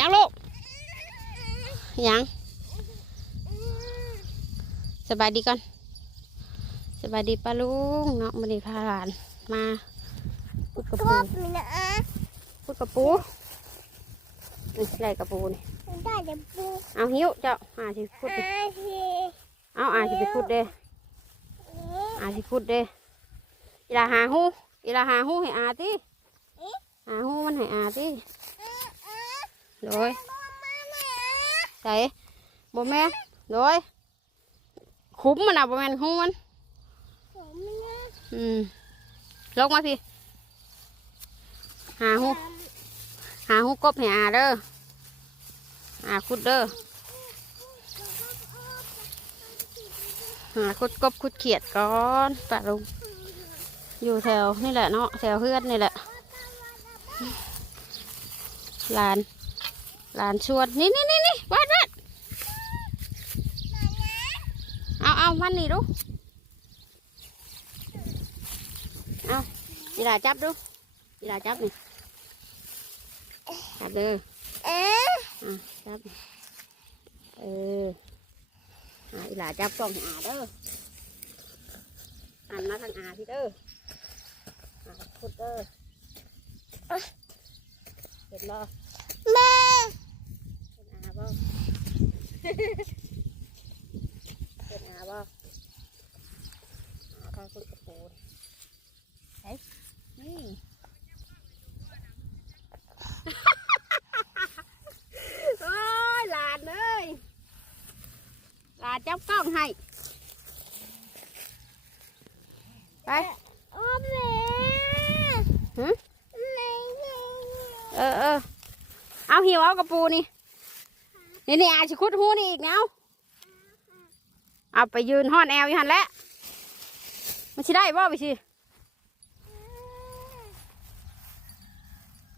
ยังลูกยังสบายดีก่อนสบายดีป้าลุงเนาะมันนี้พาหลานมาพุดกระชปูอบมีนะพุดกระปูนี่ไรกระปูนี่ได้จะปูเอาหิ้วเจ้าอาสิพุดดิอาชีเอาอาสิไปพุดเด้อาสิพุดเด้อีลาหาหูอีลาหาหูให้อาติหาหูมันให้อาติ โดยใส่บ่แม่นโดยคุ้มมันอะบ่แม่นคุ้มมันอืมลงมาพี่ หาหูหาหูกบให้อาเด้ออาคุดเด้อหาคุดกบคุดเขียดก่อนปะลุงอยู่แถวนี่แหละเนาะแถวเพื่อนนี่แหละลาน ลานชวนนี่นี่นี่นี่วัดวัดเอาเอามันนี่ดูเอาอีหลาจับดูอีหลาจับนี่จับเด้อเอ๊ะอะจับเอออะอีหลาจับกล้องให้อาเด้อหันมาทางอาพี่เด้ออะพุดเด้อเห็นบ่แม่เห็นอา บ่เห็นอาบ่อาทางพุดกระปรงเฮ้ยนี่โอ้ยหลานเอ้ยหลานจับกล้องให้ ไปโอ้แม่หึเออเออเอาหิวเอากระปูนี่ นี่นี่อาชิคุดหูนี่อีกเนาเอาไปยืนห้อนแอวอยู่หันแหล้วมันชิได้บ่ไปสิ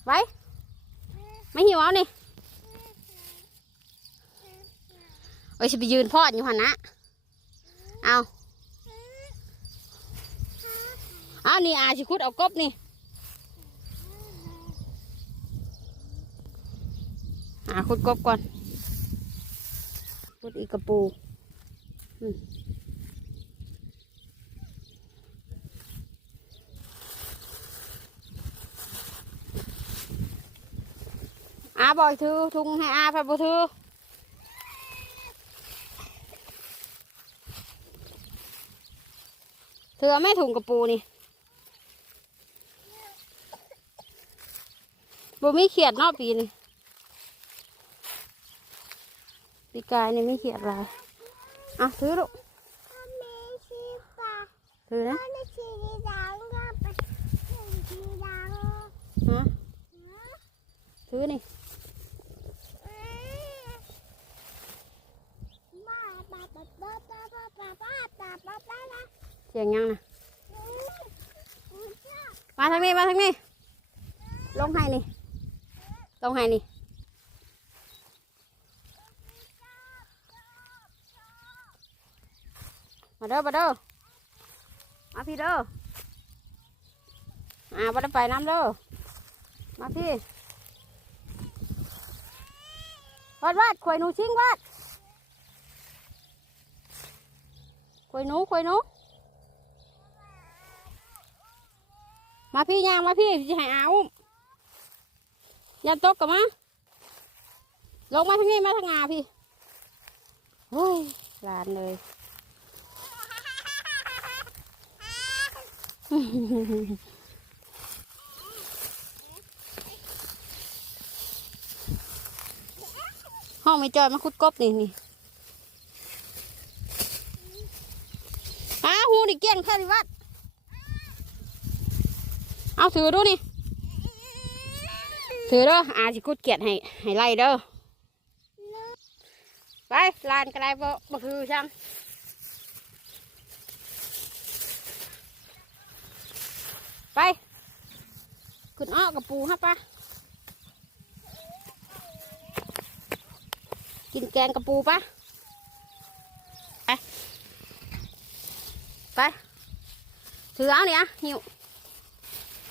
ไว้ไม่หิวเอานี่โอ้ยสิไปยืนพอดอยู่หันนะเอาเอานี่อาชิคุดเอากบนี่หาขุดกบก่อน ขุดอีกกระปูอาบอยถือทุงให้อาไปบ่ถือถือเอาแม่ถุงกระปูนี่บ่มีเขียดนอกปีนี่ ตีกายเนี่ยไม่เขียดอะไรอะซื้อลูกซื้อนะซื้อนี่เสียงยังนะมาทางนี้มาทางนี้ลงให้นี่ลงให้นี่ มาเด้อมาเด้อมาพี่เด้ออ่าบ่ได้ไปน้ำเด้อมาพี่วัดวัดขวยหนูชิงวัดขวยหนูขวยหนูมาพี่ย่างมาพี่จะให้อาอุ้มยันโต๊ะกับมาลงมาทางนี้มาทางงาพี่เฮ้ยลานเลย ห้องไม่จอยมาคุดกบนี่นี่อ้าหูนี่เกี้ยงแค่ดิวัด เอาถือดูนี่ ถือเด้ออาสิกุดเกียดให้ให้ไล่เด้อ ไปลานกระไรบ่บ่คือช่า ไป ขึ้นอ้อกระปูฮะปะกินแกงกระปูปะไป ไป ถือเอาเนี่ยหิว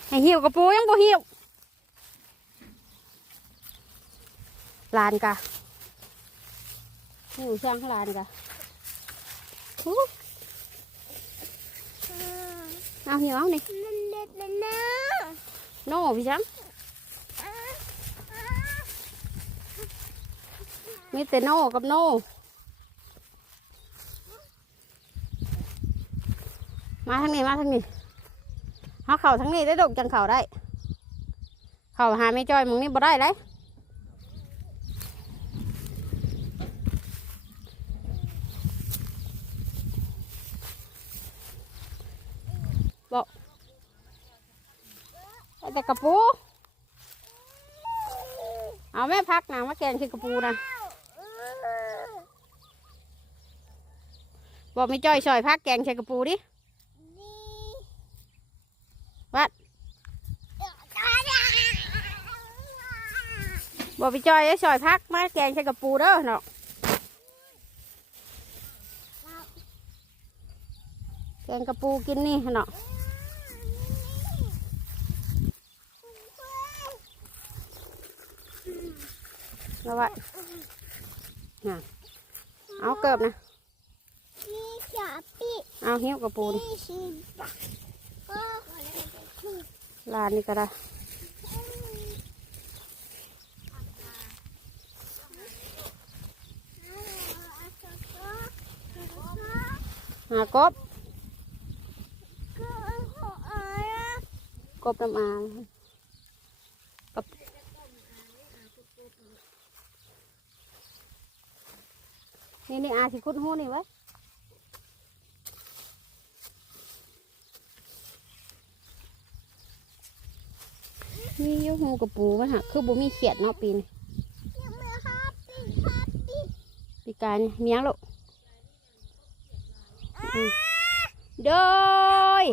ให้หิวกระปูยังบ่หิวลานกะหิวช่างลานกะ เอาหิวเอานี่เล่นเล่นเล่นนะโน่พี่ช่างมีแต่โน่กับโน่มาทางนี้มาทางนี้เขาเข่าทางนี้ได้ดกจังเข่าได้ เข่าหาไม่จอยมึงนี่บ่ได้เลยบอกเอาแต่ กระปูเอาแม่พักนะมาแกงคือกระปูนะบอกไม่จ้อยชอยพักแกงใส่กระปูดิวัดบอกพี่จอยได้ชอยพักมาแกงใส่กระปูเด้อเนาะแกงกระปูกินนี่เนาะ แล้วว่าน่ะเอาเกิบนะเอาหิ้วกระปูนลานนี่ก็ได้หากบกบน้ำอ่างกับ นี่นี่อาสิคุดหูนี่ไว้มีอยูหูกับปูมันหักคือบ่มีเขียดเนาะปีนี้ปีกายนี่เมียงลูกโดย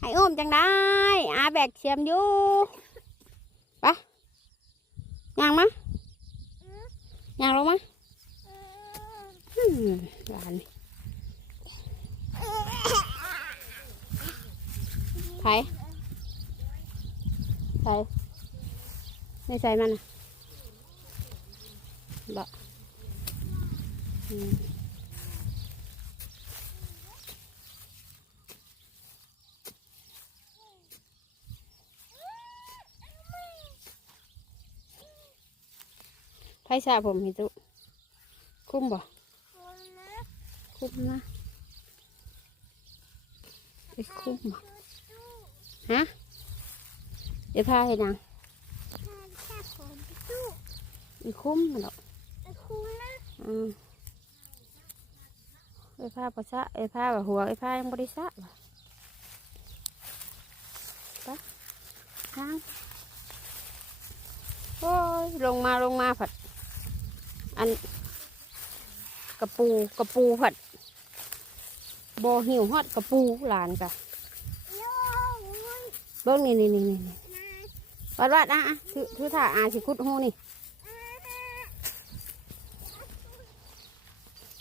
ไอ้อุ้มจังได้ อาแบกเชียมอยู่ปะย่างมะยางลงมะอืม หลานนี่ไผไผไม่ใส่มันอะบะอืมไผสาผมให้ตุคุ้มบ่ คุ้มนะไอ้คุ้มฮะเดี๋ยวพาให้นางไอ้คุ้มมันหรอกอืมไอ้ผ้าปะซะไอ้ผ้าแบบหัวไอ้ผ้ายังบริษัทว่ะปทางโอ้ยลงมาลงมาผัด อันกระปูกระปูผัด โบหิวฮอดกระปูหลานกะเบิ้งนี่นี่นี่นี่นี่วัดวัดอะอะถือถือถ่าอาสิคุดหูนี่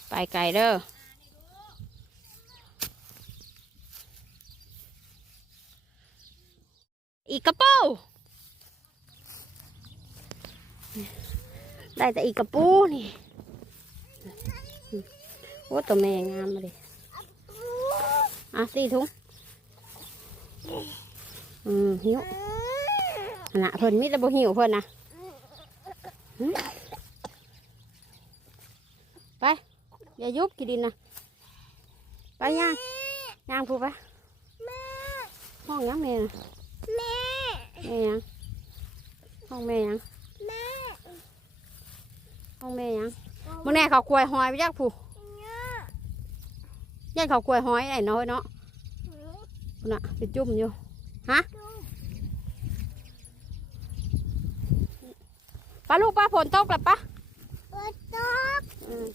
ไปไกลเด้ออีกกระปูได้แต่อีกกระปูนี่ โอ้ตัวแม่งามมาเลย อะสี่ถุงอืมหิวนาดเพิ่นมิต่บ่หิวเพิ่นนะไป อย่ายุบกี่ดินนะไปย่างย่างพูไปห้องยังแม่นะแม่ยังห้องแม่ยังแม่ห้องแม่ยังมื่อแน่เขากล้วยหอยไปยักผู้ ยันเขากล้วยหอยไอ้น้อยเนาะพุ่นน่ะไปจุ่มอยู่ฮะป้าลูกป้าฝนตกแล้วป้าบดตกอืม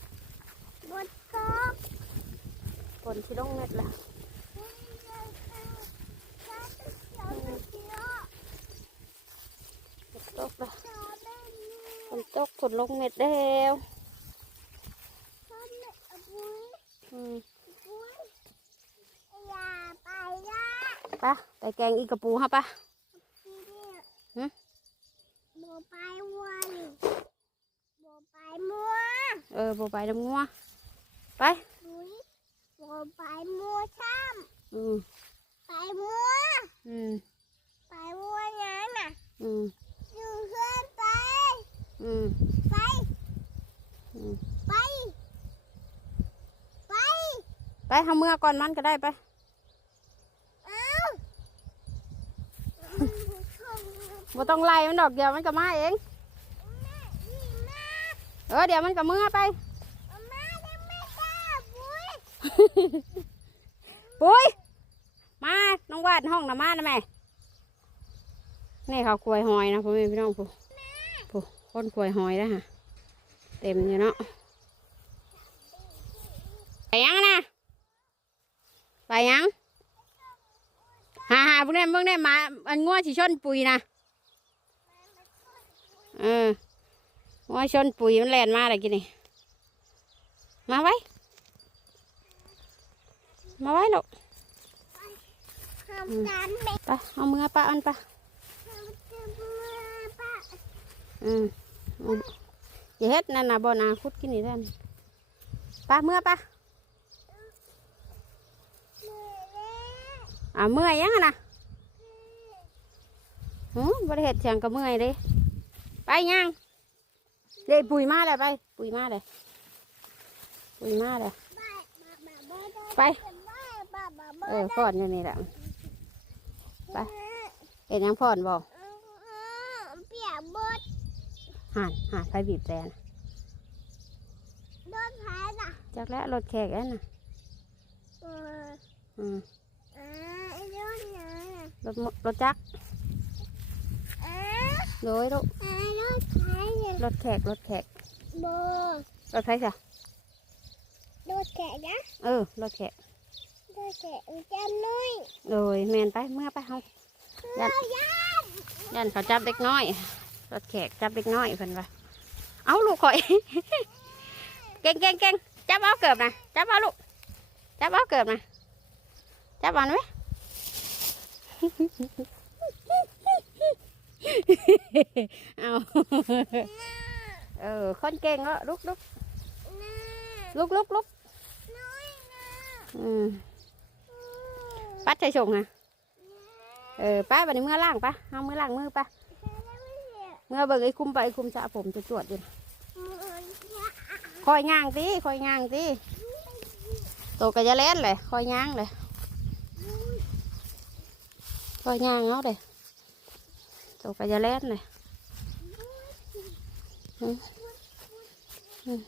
บดตกฝนที่ต้องเม็ดละฝนตกละฝนตกฝนลงเม็ดแล้วอืม ไปะไปแกงอีกระปูฮะปะไปวันเออบ่ไปน้ำงัวไปบุยบัวไปมัวช้อืมำไปมัวอืมไปมัวยังน่ะอืมอยู่เพื่อนไปอืมไปอืมไปไปไปทำเมื่อก่อนมันก็ได้ไป เอ้า บ่ต้องไล่มันดอกเดียวมันก็มาเอง เออเดี๋ยวมันก็เมื่อไป ปุ้ย มา น้องวาดห้องนะมานะแม่ นี่เขากลวยหอยนะพ่อแม่พี่น้องผู้ผู้คนกลวยหอยนะฮะ เต็มอยู่เนาะ ไปยังนะ ไปยังหาหาเพิ่งได้เพิ่งได้มา อันงัวสิชนปุ๋ยนะ เอองัวชนปุ๋ยมันแล่นมาอะไรกินนี่ มาไว้ มาไว้ลูกทำการเบ็ดไปเอามือปะอันปะทำจะเมื่อปะอืมอืมอย่าเฮ็ดนั่นนะบ่นาคุดกินนี่ท่านปะเมื่อปะเมื่อแล้วอ่าเมื่อยยังอะนะหืมบ่ได้เฮ็ดเสียงก็เมื่อยเลย ไปยังเดี๋ยวปุ๋ยมาเลยไป ปุ๋ยมาเลยปุ๋ยมาเลยไป เออพ่อนอยู่นี่แหละไปเห็นยังพ่อนบอกเปียกบดห่านห่านไปบีบแต่นะโดนแผลน่ะจากแล้วรถแขกแล้วน่ะเอออืมอ่าไอ้โดนไงรถมรถจักรอ่าโดยลูก ไอ้โดนแผลเนี่ยรถแขกรถแขกโบรถไฟจ้ะโดนแขกนะเออรถแขกโดนแขกจะน้อยโดยแมนไปเมื่อไปเฮายัเรานย่านยันเขาจับเด็กน้อยรถแขกจับเด็กน้อยเพิ่นว่าเอาลูกข่อยเก่งเก่งเก่งจับเอาเกือบนะจับเอาลูกจับเอาเกือบนะจับเอาหน่อยไหม เอาเออคนเก่งก็ลุกลุกลุกลุกลุกปัดใส่ชงนะเออป้าบันนี้เมื่อล่างปะเอามือล่างมือปะเมื่อเบิ่งไอ้คุมไปไอ้คุมสะผมจะตรวจอยู่คอยย่างตีคอยย่างตีโตวก็จะเล่นเลยคอยย่างเลยคอยย่างเอาเลย ตวก็จะเล่นเลยอืมอืม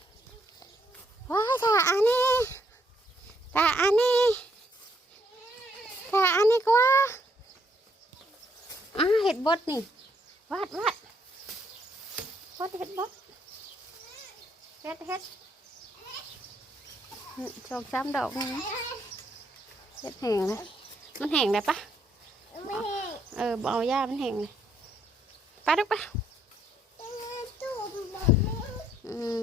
ว้ายค่ะอันนี้ค่ะอันนี้ค่ะอันนี้กว่าอ่าเห็ดบดนี่วัดวัดวัดเห็ดบดเฮ็ดเฮ็ดอืมสองสามดอกนี่นะเฮ็ดแห้งเลยมันแห้งได้ปะไม่ให้เออบ่เอาหญ้ามันแห้งเลย ไปลูกปะตู้แบบนี้อืม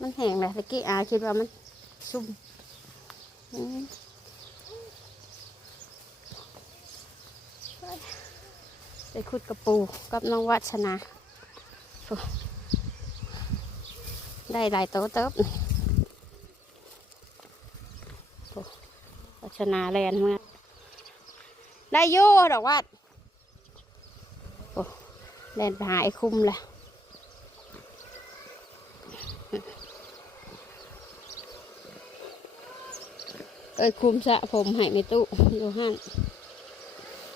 มันแห้งเลยตะกี้อาคิดว่ามันซุ่มอืมไปขุดกระปูกับน้องวัชนาโอ้ได้หลายโตเติบโอ้วัชนาแลนเมื่อได้โย่ดอกวัดโอ้ แลนไปหาไอ้คุ้มละเอ้ยคุ้มสะผมให้ในตู้อยู่ห้าน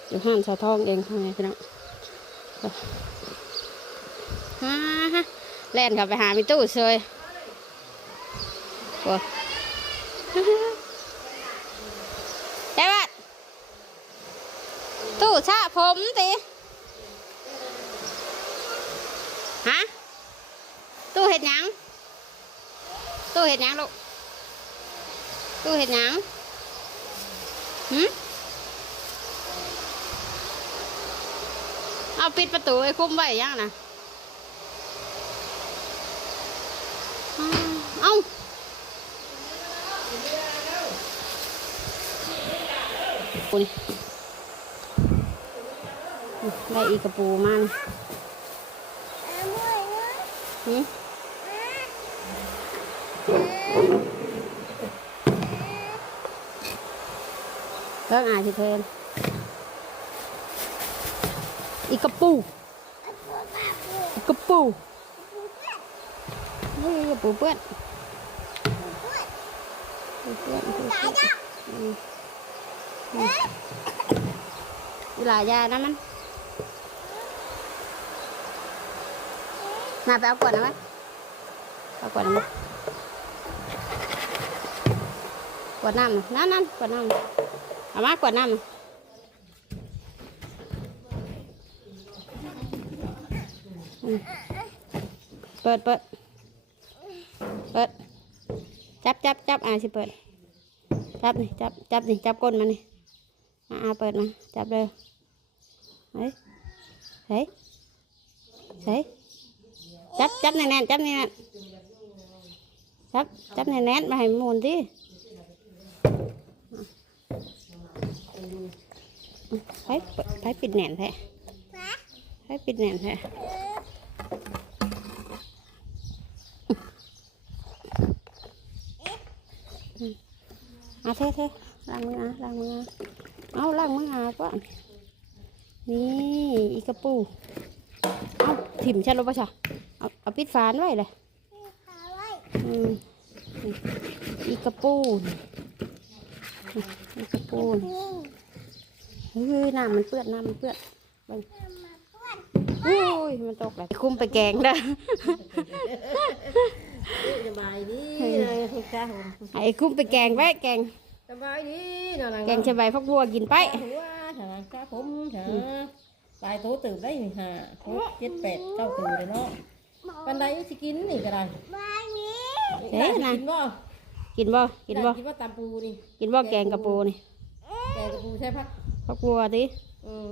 อยู่ห้านสะทองเองทำไงพี่น้องฮ่าฮะแล่นเข้าไปหาในตู้เซยโอ้ได้บัดตู้สะผมติฮะตู้เห็ดหยังตู้ เห็ดหยังลูกตู้เห็ดหยังหืมเอาปิดประตูไอ้คุ้มไว้ยังนะอ้าวเอ้าปูนี่ได้อีกกระปูมานี่อ่าไม่นะหืมอ่า เรื่องอาทิเทนอีกกระปูอีกระปูเฮ้ยกระปูเปื้อนปูเปื้อนปูเปื้อนอีหลายยานะมันมาไปเอาก่อนนะมั้ยเอาก่อนนะมั้ย กวดน้ำนั่นนั่นกวดน้ำน่ะเอามากวดน้ำน่ะอืมเปิดเปิดเปิด จับจับจับอ่าสิเปิด จับนี่จับจับนี่จับก้นมันนี่อาอาเปิดมา จับเลยเฮ้ยเฮ้ยเฮ้ยจับจับแน่นจับแน่นจับจับแน่นมาให้มันหมุนที่ ไปไปปิดแหน่นแท้ไปปิดแหน่นแท้เอออะเท่เท่ล้างมืออะล้างมืออะเอาล้างมืออะก่อนนี่อีกระปูเอาถิ่มใช่หรือเปล่าจ๊ะเอาเอาปิดฝานไว้เลยนี่ขาไว้อืมนี่อีกระปูอีกระปู เฮ้ยน้ำมันเปื้อนน้ำมันเปื้อนเอามาเพื่อนโอ้ยมันตกเลยคุ้มไปแกงเด้อสบายดีเลยทุกท่านไอ้คุ้มไปแกงไว้แกงสบายดีนอนแกงสบายพักบัวกินไปหัวถางจ้าผมถางตายโตตื่นได้หนึ่งห้าหกเจ็ดแปดเก้าตื่นเลยเนาะปันไดสิกินนี่ก็ได้มานี้เอ๊ะนะกินบ่กินบ่กินบ่กินบ่ตามปูนี่กินบ่แกงกระปูนี่แกงกับปูใช่พัก พักบัวดิอืม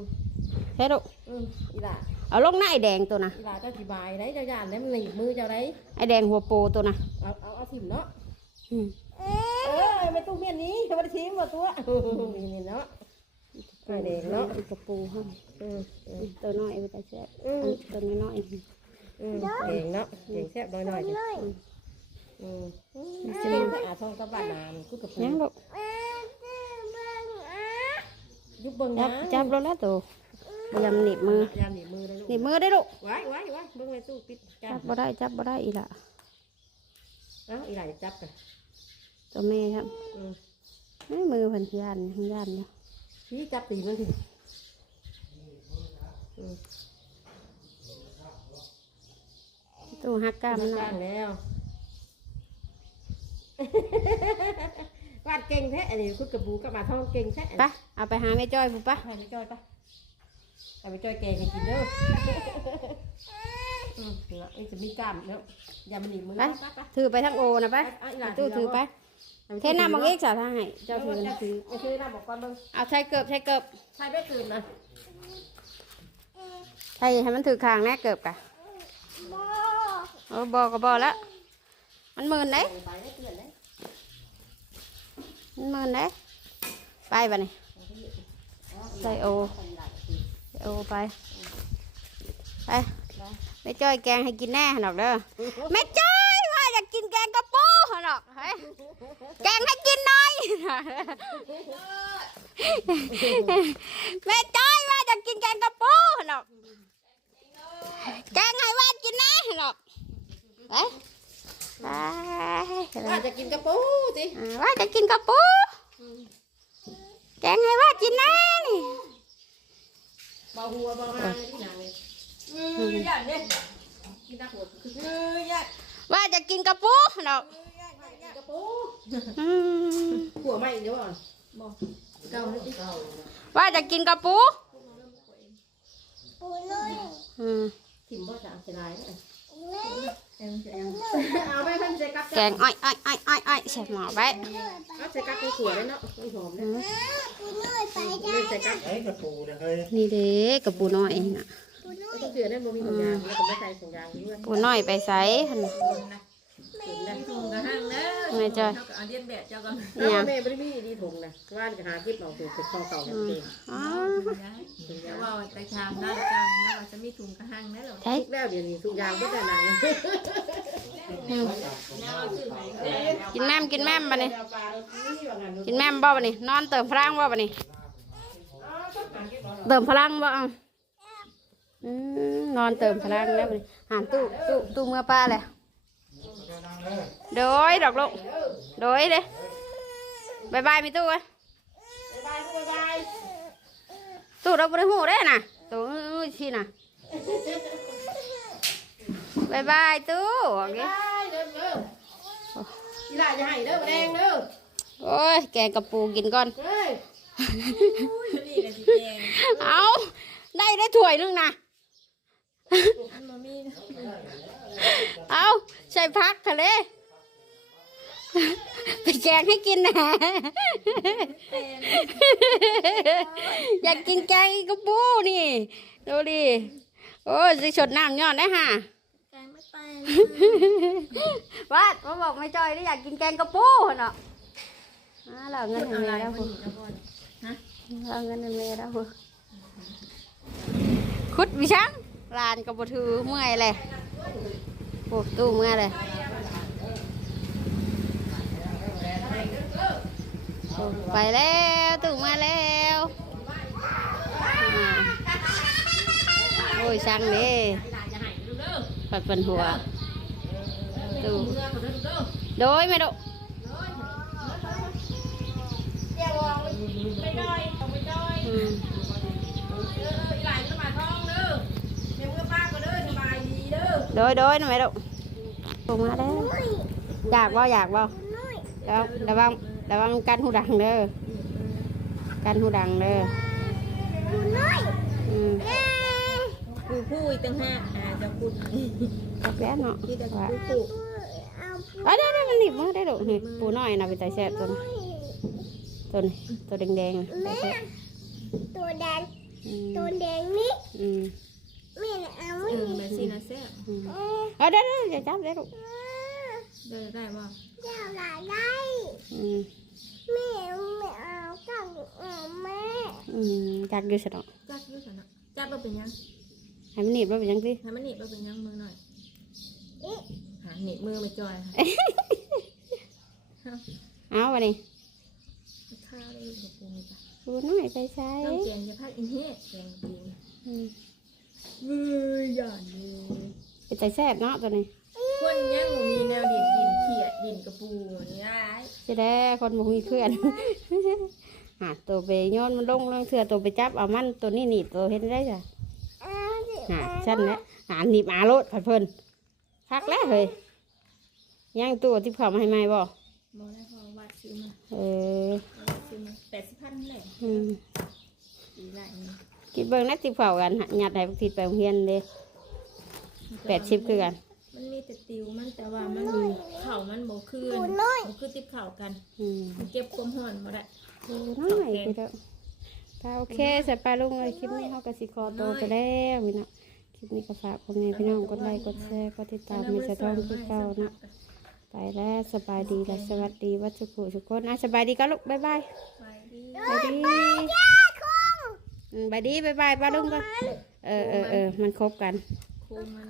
ใช่ลูกอืมอีหล่าเอาลงหน้าไอ้แดงตัวน่ะอีหล่าเจ้าสิบายได้เจ้าย่านได้มันหนีบมือเจ้าได้ไอ้แดงหัวโปตัวน่ะเอาเอาเอาถิ่มเนาะอืมเอ๊ะเออไม่ตู้เมียนนี้เขาไม่ได้ทิ้งมาตัวนี่เนาะไอเด็กเนาะอีกกระปูห้องอืมอืมตัวน้อยไปแต่แซ่บอืมอันตัวน้อยๆนี่อืมเก่งเนาะเก่งแซ่บน้อยๆจ้ะเลยอืมเก่งสะอาดท้องกับบ้านนานกูกับปูยังลูก เอ๊ะตื้อเบิ่งอะ ยุบเบิ้งจันะบจับแล้วแล้วตัวพยายามหนีบมือยามหนีบมือเลยลูกหนีบมือได้ลูกไว้ไว้ไว้เบิ้งไว้ตู้ปิดกัจันบบ่ได้จับบ่ได้อีละเอ้าอีหลายจับกันตัวแม่ครับอืมเอ้ยมือเพันยานยานเนี่ยพี่จับตีมันสิอืมตู้หักกล้ามมันกเนาะลางแล้ว วาดเก่งแท้อันนี้คุณกับบูกับมาท่องเก่งแท้ไปเอาไปหาแม่จ้อยปุ๊บปะไปไปจอยไปไปไปจอยแกงให้กินเด้ออืมเนาะนี่จะมีกล้ามเนาะอย่ามันหนีบมือไปไปไป ถือไปทั้งโอนะไปเอาอีหลานตู้ถือไปเทน้ำมังเอกสาวทางให้เจ้าเจ้าถืถืออนะถือไม่ซื้อน้ำบอกก่อนเบิ่งเอาใช้เกิบใช้เกิบใช่ได้ตื่นนะใช่ให้มันถือคางแน่เกิบกะบอโอ้บอกก็บอกแล้วมันหมื่นเด้ไปได้ตื่นเลย มันหมื่นเด้ไปปะนี่ใส่โอใส่โอไป ไปแม่จ้อยแกงให้กินแน่หนอกเด้อแม่จ้อยว่าอยากกินแกงกระปูหนอกเฮ้ยแกงให้กินหน่อยแม่จ้อยว่าอยากกินแกงกระปูหนอกแกงให้ว่ากินแน่หนอกเอ้ ยไปว่าจะกินกระปูสิอ่าว่าจะกินกระปูแกงให้ว่ากินแน่นี่เบาหัวเบาหางเลยที่หนังเลยอือยันเนี่ยกินตาหัวคืออือยันว่าจะกินกระปูหนอกกระปูอืมหัวใหม่เดี๋ยวก่อนบอกเก่าเลยเก่าว่าจะกินกระปูปูเลยอืม ถิ่มบ่จะเสียดายเนี่ย เลยเอาไปท่านเจกับแกงอ้อยอ้อยอ้อยอ้อยอ้อยใส่หม้อไว้เอาเจกับตัวขวดเลยเนาะไม่หอมเลยปูเลยไปจ้าเล่นเจกับไอ้กระปูนะเฮ้ยนี่เด้กระปูน้อยน่ะปูเลยต้องเสือได้บ่มีถุงยางแล้วก็ไม่ใส่ ถุงยางด้วยปูน้อยไปใส่หั่นถุงกระหังแล้วแม่จ้อย เอาเลียนแบบเจ้ากันเนี่เอายแม่ไม่ได้มีดีถุงนะว่านจะหาคิดเอาถุงเป็นข้อเก่าเองอ๋อแต่ว่าแต่ชามด้านกลางนะว่าจะมีถุงกระหังนะหรอใช่ทุกแล้วเดี๋ยวนี้ถุงยางก็แต่หนังกินแม่มกินแม่มบ่นี่กินแม่มบ่บ่นี่นอนเติมพลังบ่บ่นี่เติมพลังบ่เอาอืมนอนเติมพลังแล้วบัดนี้หานตู้ตู้ตู้เมื่อป้าเลย โดยดอกลูกโดยเด้บายบายมีตู้ไว้ตู้เราบริหูได้น่ะตู้อุ้ยชีน่ะบายบายตู้โอเคเด้อเด้อกีฬาจะให้เด้อแดงเด้อโอ้ยแกงกับปูกินก่อนเฮ้ยนี่ก็สิแดงเอาได้ได้ถ้วยหนึงนะมันบ่มีนะ เอาใส่พักทะเลไปแกงให้กินนะอยากกินแกงอีกกระปูนี่ดูดิโอ้ยสิชดน้ำยอดได้ฮะแกงไม่ไปวัดมาบอกไม่จอยได้อยากกินแกงกระปูเนาะอ่าเราเงินให้อะไรแม่แล้วบ่พุ่นนี่นะบ่ฮะเราเงินให้แม่แล้วพุ่นคุดวิชัง ลานกระบถือเมื่อยเลยโอ้ตู้เมื่อยเลยโอ้ไปแล้วตู้มาแล้วอ่าโอ้ยช่างนี่ปัดปันหัวตู้โดยไม่ดูอืม โดยโดยนะแม่ลูกลงมาแล้วอยากบ่อยากบ่แล้วระวังระวังกันหูดังเด้อกันหูดังเด้ออืมผู้ผู้อีกต่างหากอ่าจะพูดจับแล้วเนาะที่จะว่าผู้ผู้เอาได้ได้มันหนีบมือได้ลูกนี่ปูน้อยนะเป็นไตแซ่บตัวนี้ตัวนี้ตัวแดงๆน่ะไตแซ่บตัวแดงอืมตัวแดงนี่อื มแม่เอาเออแบบสินะแซ่บอืมเอาได้ได้อย่าจับได้ลูกได้ได้บ่เจ้าหลายได้อืมแม่ไม่เอากับเอาแม่อืมจักอยู่สนองจักอยู่ซั่นน่ะจับบ่เป็นหยังให้มันหนีบแล้วเป็นยังสิให้มันหนีบบ่เป็นหยังมือหน่อยอีหาหนีบมือไม่จอยค่ะเอาไปนี่ข้าวได้กับปูจ้ะปูน้อยไปใช้ต้องแกงจะพักอีเฮ็ดแกงปูอืม เว้ยหย่านเลยเป็นไตแซ่บเนาะตัวนี้คนยังบ่มีแนวดินดินเขียดดินกระปูนี่ได้จะได้คนบ่มีเพื่อน หาตัวไปโย้อนมันลงลงเถื่อตัวไปจับเอามันตัวนี้หนีบตัวเห็นได้จ้ะเอาสิหาชั้นแล้วหาหนีบอาโลดผัดเพิ่นพักแล้วเฮ้ยย่างตัวที่เขามาให้ไหมบ่บ่ได้พอวัดซื้อมาเออวัดซื้อมาแปดสิบพันเลยอืมดีไรนี่ คิดเบิ่งนะที่เผากันหยัดให้พวกทิศไปโรงเรียนเด้แปดสิบคือกัน มันมีแต่ติวมันแต่ว่ามันเข่ามันบ่คืนบ่คือติบเข่ากันอืมมันเก็บความร้อนบ่ได้ดูน้อยไปเถอะถ้าโอเคใส่ปลาลุงเลยคลิปนี้เขาก็สิคอโตวไปแล้วพี่น้องคลิปนี้ก็ฝากพ่อแม่พี่น้องกดไลค์กดแชร์กดติดตามมีสะท้อนคือเก่านะไปแล้วสบายดีและสวัสดีวัดสุขุทุกคนนะสบายดีก็ลูกบายบายไปดีบายดี อืมบายดีบายบายป้าลุงก็เออเออเออมันครบกันโคมัน